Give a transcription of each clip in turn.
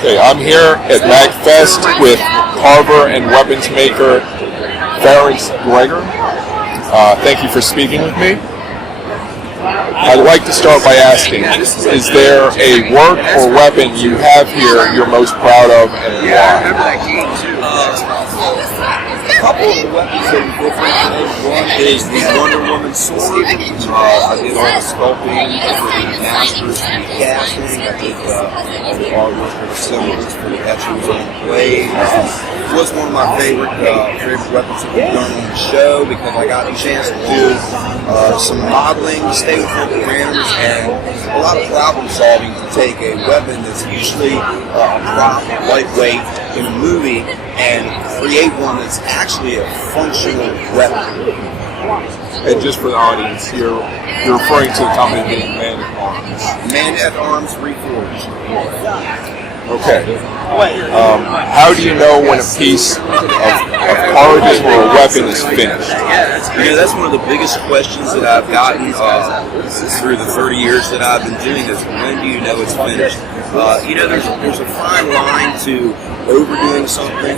Okay, I'm here at Magfest with carver and weapons maker Ferenc Gregor. Thank you for speaking with me. I'd like to start by asking, is there a work or weapon you have here you're most proud of and why? A couple of the weapons that we different. One is the Wonder Woman sword. I did all the sculpting for the masters for the casting. I did all the artwork for the symbols for the etchings on the blade. It was one of my favorite weapons that we've done on the show because I got a chance to do some modeling, stay within the parameters, and a lot of problem solving to take a weapon that's usually a prop, lightweight in a movie, and create one that's actually a functional weapon. And just for the audience, you're referring to the company being Man At Arms. Man At Arms Reforged. Okay. How do you know when a piece of carving or a weapon is finished? You know, that's one of the biggest questions that I've gotten through the 30 years that I've been doing this. When do you know it's finished? You know, there's a fine line to overdoing something,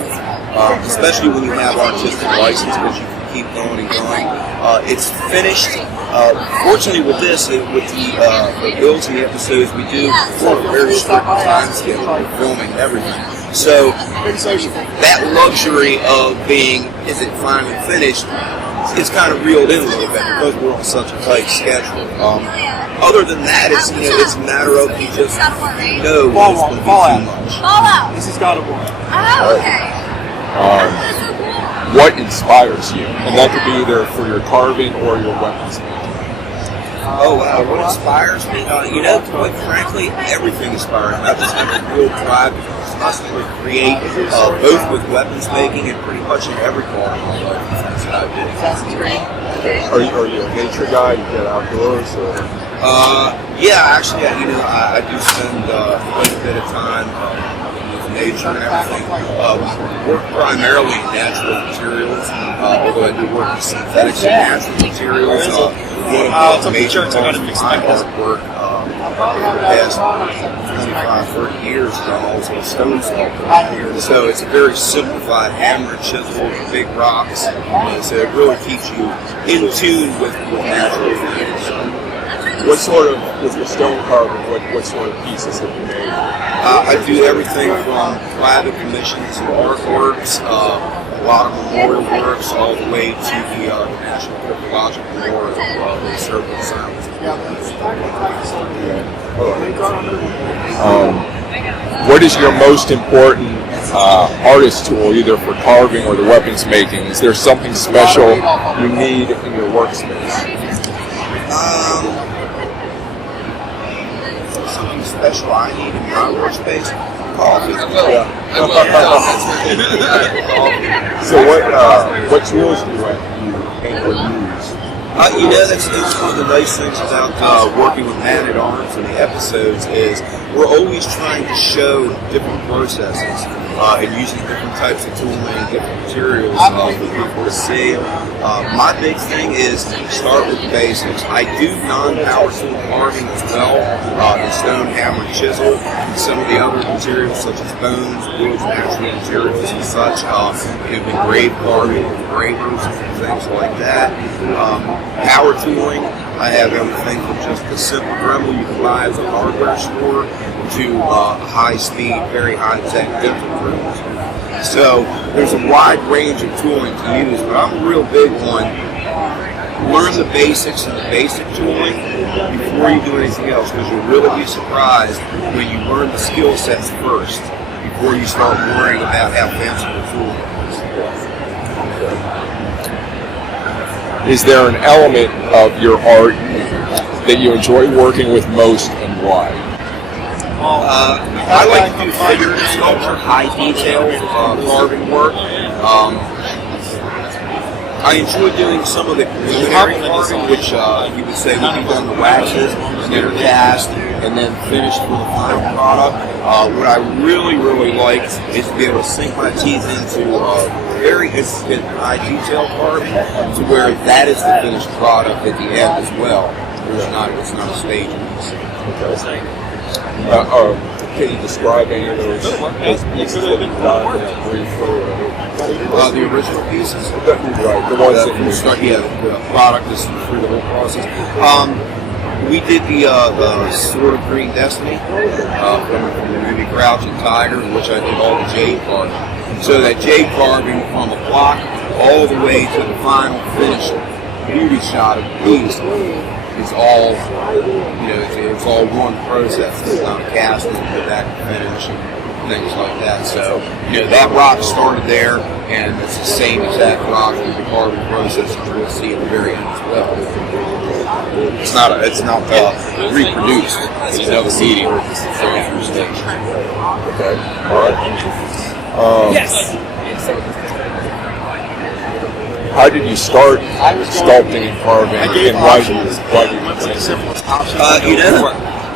especially when you have artistic license, which you can keep going and going. It's finished. Fortunately, with this, with the builds and the episodes, we do for a very strict time schedule for filming everything. So that luxury of being, is it finally finished, is kind of reeled in a little bit because we're on such a tight schedule. Other than that, it's it's a matter of you just know when it's going to be too much. This is God of War. Oh, okay. What inspires you? And that could be either for your carving or your weapons making. Oh wow, what inspires me? You know, quite frankly, everything inspires me. I just have a real drive to constantly create, both with weapons making and pretty much in every part of my life. That's what I do. That's great. Are you a nature guy? You get outdoors? Or? Yeah, actually, I do spend quite a bit of time with nature and everything. Work primarily in natural materials, although I do work with synthetics and natural materials. It's up to church. I got to fix my artwork over the past 25, 30 years, I'm also a stone sculptor. So it's a very simplified hammer and chisel with big rocks. So it really keeps you in tune with natural things. What sort of, with your stone carving, what sort of pieces have you made? I do everything from private commissions and artworks, a lot of memorial works, all the way to the National Cryptological Memorial of the Circle of Silence. What is your most important artist tool, either for carving or the weapons making? Is there something special you need in your workspace? Something special I need in my workspace? Coffee. So what tools do you paint or use? You know, that's one of the nice things about working with Man At Arms and the episodes is we're always trying to show different processes and using different types of tooling and different materials for people to see. My big thing is start with the basics. I do non-power tool carving as well, in stone, hammer, and chisel, and some of the other materials such as bones, wood, natural materials and such, engraved carving, engravers, and things like that. Power tooling, I have everything from just a simple Dremel you can buy as a hardware store to high-speed, very high-tech dental drills. So there's a wide range of tooling to use, but I'm a real big one. Learn the basics and the basic tooling before you do anything else, because you'll really be surprised when you learn the skill sets first before you start worrying about how fancy the tool is. Is there an element of your art that you enjoy working with most and why? I like to do figure sculpture, high detail carving work. I enjoy doing some of the preliminary carving, which you would say would be done the waxes, and then cast, and then finished for the final product. What I really, really like is to be able to sink my teeth into very intricate, high detail carving to where that is the finished product at the end as well. It's not a stage piece. Can you describe any of those pieces that you've done briefly? The original pieces? Right, the ones that you the product is through the whole process. We did the Sword of Green Destiny from the movie Crouching Tiger, in which I did all the jade carving. So that jade carving from a block all the way to the final finished beauty shot of the piece is all, it's all one process. It's not a casting, go back and finish and things like that. So, that rock started there, and it's the same exact rock through the carving process that you'll see at the very end as well. It's not reproduced. It's another medium. Okay. All right. Yes. How did you start sculpting and carving, and why did you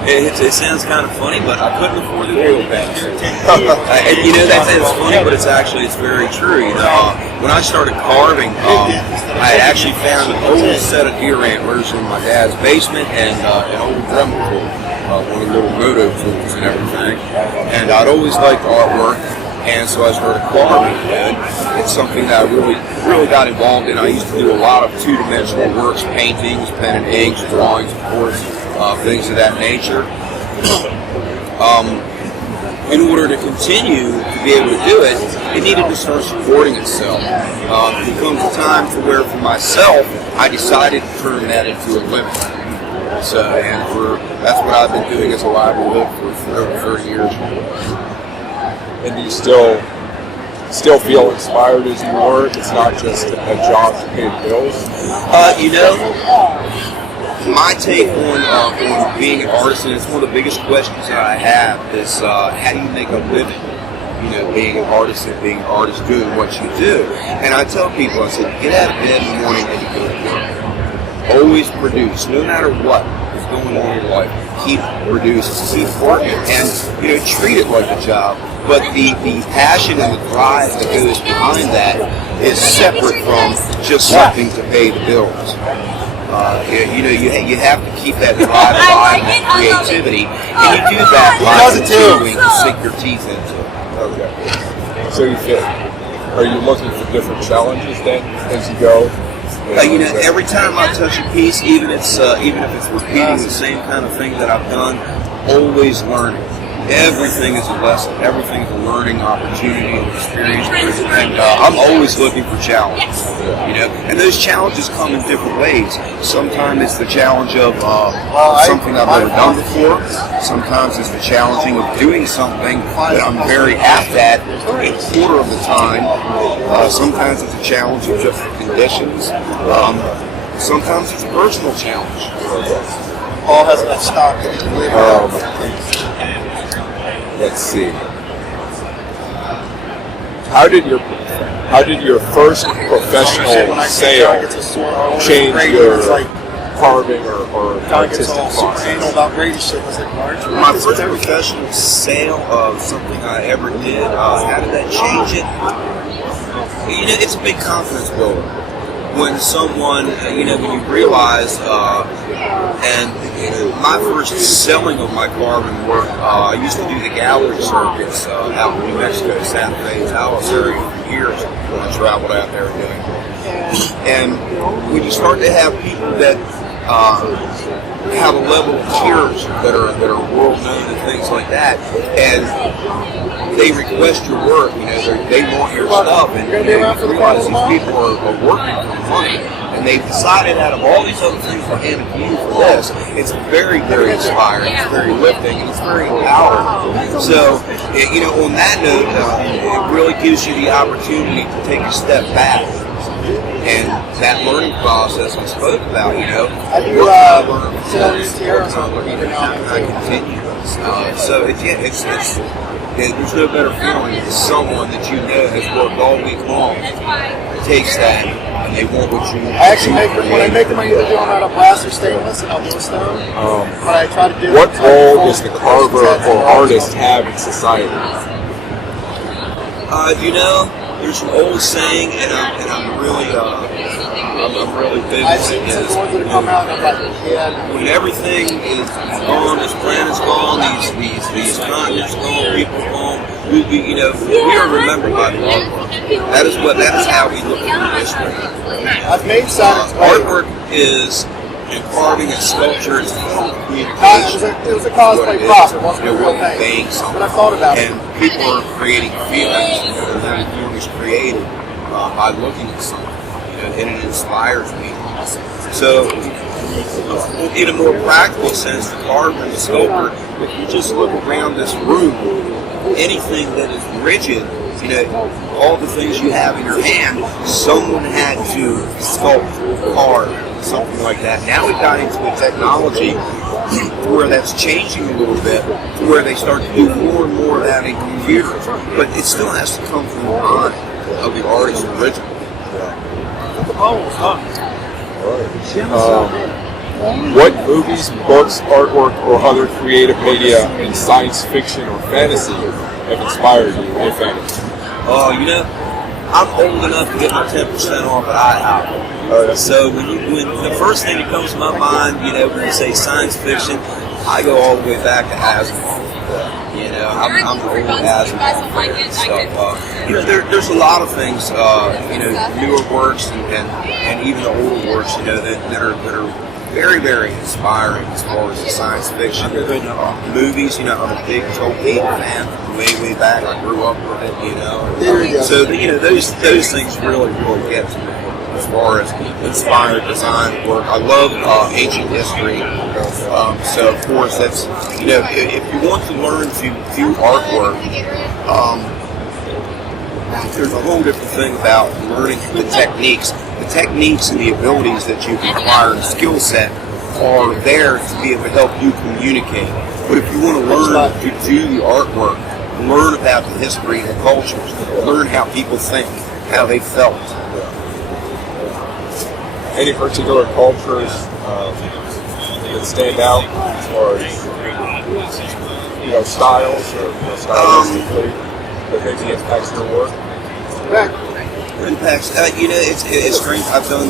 It sounds kind of funny, but I couldn't afford the oil paints. And that's funny, but it's very true. When I started carving, I actually found an old set of deer antlers in my dad's basement and an old Dremel tool, one of the little moto tools and everything. And I'd always liked artwork. And so I started carving, and it's something that I really got involved in. I used to do a lot of two-dimensional works, paintings, pen and inks, drawings, of course, things of that nature. In order to continue to be able to do it, it needed to start supporting itself. It comes a time to where, for myself, I decided to turn that into a living. So, that's what I've been doing as a livelihood for over 30 years. And do you still feel inspired as you work? It's not just a job to pay the bills? My take on being an artist, and it's one of the biggest questions that I have, is how do you make a living? Being an artist and being an artist doing what you do. And I tell people, I said, get out of bed in the morning and you go to work. Always produce, no matter what is going on in your life. Keep producing, keep working, and treat it like a job. But the passion and the drive that goes behind that is separate from just something to pay the bills. You have to keep that drive alive and that creativity, and you do that by continuing to sink your teeth into it. Okay. So are you looking for different challenges then as you go? Every time I touch a piece, even if it's repeating the same kind of thing that I've done, always learning. Everything is a lesson. Everything is a learning opportunity and experience. And I'm always looking for challenges. And those challenges come in different ways. Sometimes it's the challenge of something I've never done before. Sometimes it's the challenging of doing something that I'm very apt at a quarter of the time. Sometimes it's a challenge of just conditions. Sometimes it's a personal challenge. Paul has enough stock that he can live Let's see. How did your first professional sale change your carving or artistic process? My first professional sale of something I ever did, how did that change it? It's a big confidence builder. When someone, when you realize, and my first selling of my carving work, I used to do the gallery circuits out in New Mexico, Santa Fe, Dallas area for years when I traveled out there doing it. And when you start to have people that have a level of peers that are world known and things like that, and they request your work, they want your stuff, and you realize these people are working for money, and they've decided out of all these other things to hand it to you for this. It's very, very inspiring, it's very lifting, and it's very empowering. So, on that note, it really gives you the opportunity to take a step back. And that learning process I spoke about, I continue. So there's no better feeling than someone that you know has worked all week long, takes that, and they want what you. I actually when I make them, I either do them out of brass or stainless, and I'll do a stone. But I try to do. What role does the carver or artist have in society? there's an old saying, and I'm really big I've on seen it. some Is, ones that have come out and I'm like, yeah. when everything is gone, this planet's gone, these continents gone, people gone, we are remembered by the artwork. That is how we look at history. I've made signs. Artwork is, carving and sculpture is communication. It was a cosplay prop. It wasn't a real thing. Things. But I thought about it. And people are creating feelings, and their feeling is created by looking at something, and it inspires me. So, in a more practical sense, the carver and the sculptor, if you just look around this room, anything that is rigid, all the things you have in your hand, someone had to sculpt, carve, something like that. Now we've got into a technology where that's changing a little bit, to where they start to do more and more of that in computers, but it still has to come from the mind of the artist original. What movies, books, artwork, or other creative media in science fiction or fantasy have inspired you, if any? Oh, I'm old enough to get my 10% off at IHOP. So when the first thing that comes to my mind, when you say science fiction, I go all the way back to Asimov. I'm the old Asimov stuff. There's a lot of things, newer works and even the older works, that are very, very inspiring as far as the science fiction. Movies, I'm a big Tolkien fan. Way back, I grew up with it, So those things really get to me as far as inspired design work. I love ancient history. So of course that's if you want to learn to do artwork, there's a whole different thing about learning the techniques. The techniques and the abilities that you can acquire and skill set are there to be able to help you communicate. But if you want to learn to do the artwork, learn about the history and the cultures, learn how people think, how they felt. Any particular cultures that stand out as far as styles or stylistically that maybe impacts your work? Impacts. It's strange. I've done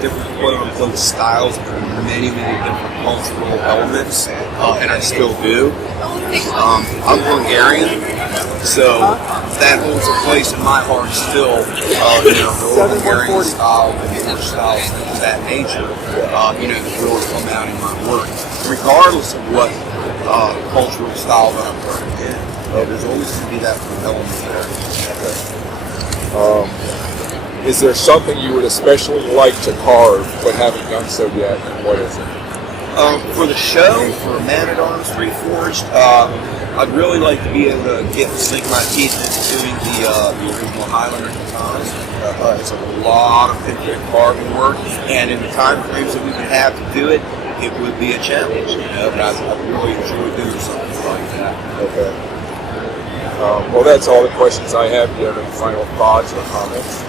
different quote unquote styles for many different cultural elements, and I still do. I'm Hungarian, so that holds a place in my heart still. The Hungarian style, the English style, things of that nature. That really come out in my work, regardless of what cultural style that I'm working in. There's always going to be that element there. Is there something you would especially like to carve but haven't done so yet, and what is it? For the show, for Man At Arms Reforged, I'd really like to be able to sink my teeth into doing the original Highlander katanas. It's a lot of intricate carving work, and in the time frames that we would have to do it, it would be a challenge, but I'd really enjoy doing something like that. Okay. Well, that's all the questions I have. Do you have any final thoughts or comments?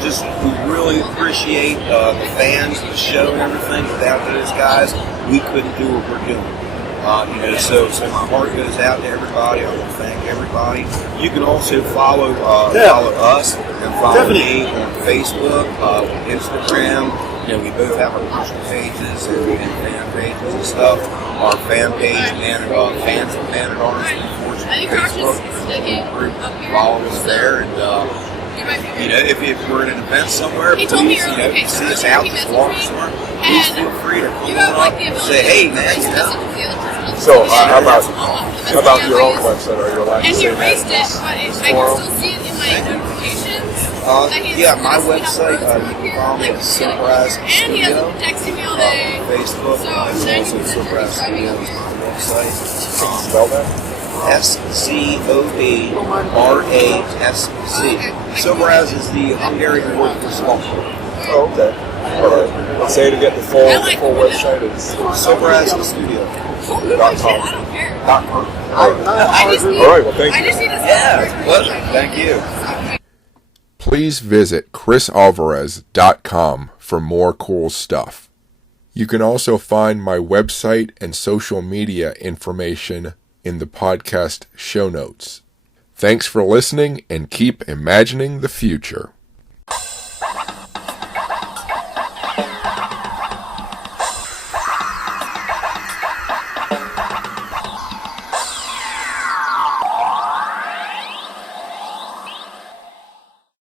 Just we really appreciate the fans of the show and everything. Without those guys, we couldn't do what we're doing. So my heart goes out to everybody. I want to thank everybody. You can also follow us and follow me on Facebook, Instagram. We both have our personal pages and fan pages and stuff. Our fan page, fans of Man At Arms Reforged Facebook group. Follow us there, and if we're at an event somewhere, please, see us out, just walk somewhere. Please feel free to come up and say, hey, man, So, how about your own website? Are you allowed to say that? I can still see it in my notifications. My website, you can follow me at Szobrasz And he Studios. has texted me all day. Facebook, So, it's also Szobrasz Studios, my website. Spell that? Scobrasz. Szobrasz is the Hungarian word for sculpture. Oh, okay. All right. Let's say it again. The full website is Szobrasz Studios. .com. I don't care. .com. I just need, All right. Well, thank I you. just need to Yeah, pleasure. Thank you. Please visit chrisalvarez.com for more cool stuff. You can also find my website and social media information in the podcast show notes. Thanks for listening, and keep imagining the future.